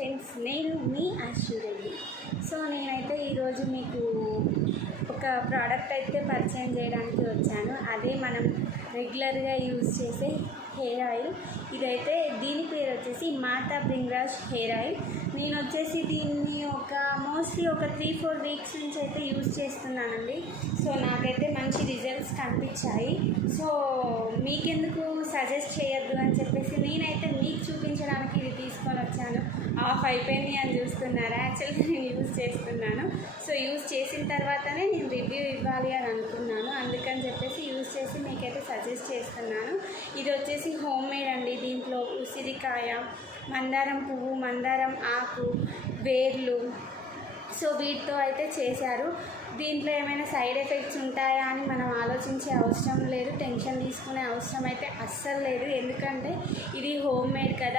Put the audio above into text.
Friends, నేను మీ ఆశ్చర్యండి. So నేనైతే ఈరోజు మీకు ఒక ప్రోడక్ట్ అయితే పరిచయం చేయడానికి వచ్చాను. అదే మనం రెగ్యులర్గా యూజ్ చేసే హెయిర్ ఆయిల్. ఇదైతే దీని పేరు వచ్చేసి మాతా బ్రింగ్రాజ్ హెయిర్ ఆయిల్. నేను వచ్చేసి దీన్ని మోస్ట్లీ ఒక 3-4 వీక్స్ నుంచి అయితే యూజ్ చేస్తున్నానండి. సో నాకైతే మంచి రిజల్ట్స్ కనిపించాయి. సో మీకెందుకు సజెస్ట్ చేయొద్దు అని చెప్పేసి నేనైతే మీకు చూపించడానికి ఇది తీసుకొని వచ్చాను. ఆఫ్ అయిపోయింది అని చూస్తున్నారా? యాక్చువల్గా నేను యూజ్ చేస్తున్నాను. సో యూజ్ చేసిన తర్వాతనే నేను రివ్యూ ఇవ్వాలి అని అనుకున్నాను. అందుకని చెప్పేసి యూజ్ చేసి మీకైతే సజెస్ట్ చేస్తున్నాను. ఇది వచ్చేసి హోమ్ మేడ్ అండి. దీంట్లో ఉసిరికాయ, మందారం పువ్వు, మందారం ఆకు, వేర్లు, సో వీటితో అయితే చేశారు. దీంట్లో ఏమైనా సైడ్ ఎఫెక్ట్స్ ఉంటాయా అని మనం ఆలోచించే అవసరం లేదు, టెన్షన్ తీసుకునే అవసరం అయితే అస్సలు లేదు. ఎందుకంటే ఇది హోమ్ మేడ్ కదా.